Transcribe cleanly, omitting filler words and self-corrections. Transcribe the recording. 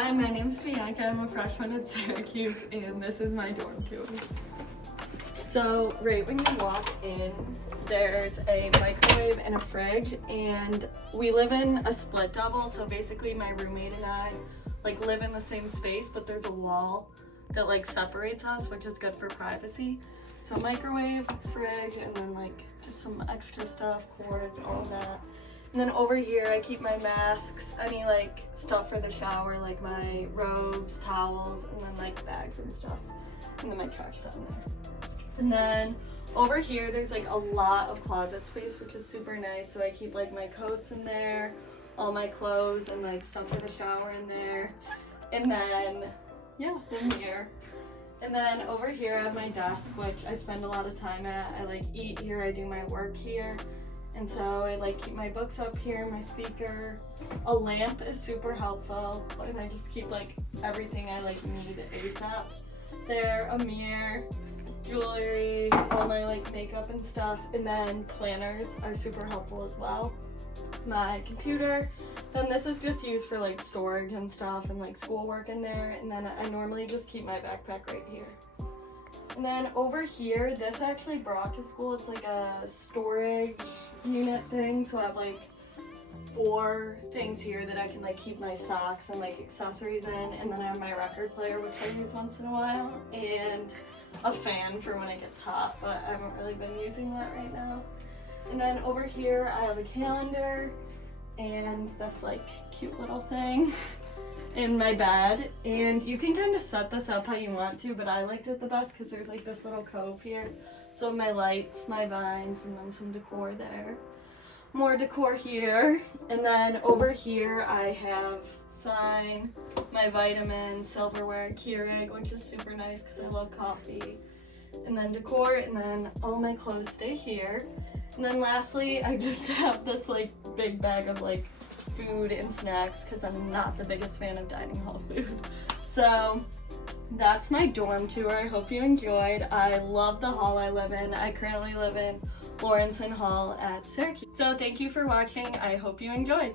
Hi, my name's Bianca. I'm a freshman at Syracuse, and this is my dorm tour. So right when you walk in, there's a microwave and a fridge, and we live in a split double, so basically my roommate and I like live in the same space, but there's a wall that like separates us, which is good for privacy. So microwave, fridge, and then like just some extra stuff, cords, all of that. And then over here I keep my masks, any like stuff for the shower, like my robes, towels, and then like bags and stuff. And then my trash down there. And then over here there's like a lot of closet space, which is super nice. So I keep like my coats in there, all my clothes, and like stuff for the shower in there. And then, yeah, in here. And then over here I have my desk, which I spend a lot of time at. I like eat here, I do my work here. And so I like keep my books up here, my speaker. A lamp is super helpful, and I just keep like everything I like need ASAP. There, a mirror, jewelry, all my like makeup and stuff, and then planners are super helpful as well. My computer, then this is just used for like storage and stuff and like schoolwork in there, and then I normally just keep my backpack right here. And then over here, this I actually brought to school. It's like a storage unit thing, so I have like 4 things here that I can like keep my socks and like accessories in, and then I have my record player, which I use once in a while, and a fan for when it gets hot, but I haven't really been using that right now. And then over here I have a calendar and this like cute little thing in my bed, and you can kind of set this up how you want to, but I liked it the best because there's like this little cove here. So my lights, my vines, and then some decor there. More decor here, and then over here I have sign, my vitamins, silverware, Keurig, which is super nice because I love coffee, and then decor, and then all my clothes stay here. And then lastly, I just have this like big bag of like food and snacks because I'm not the biggest fan of dining hall food. So that's my dorm tour. I hope you enjoyed. I love the hall I live in. I currently live in Lawrence Hall at Syracuse. So thank you for watching. I hope you enjoyed.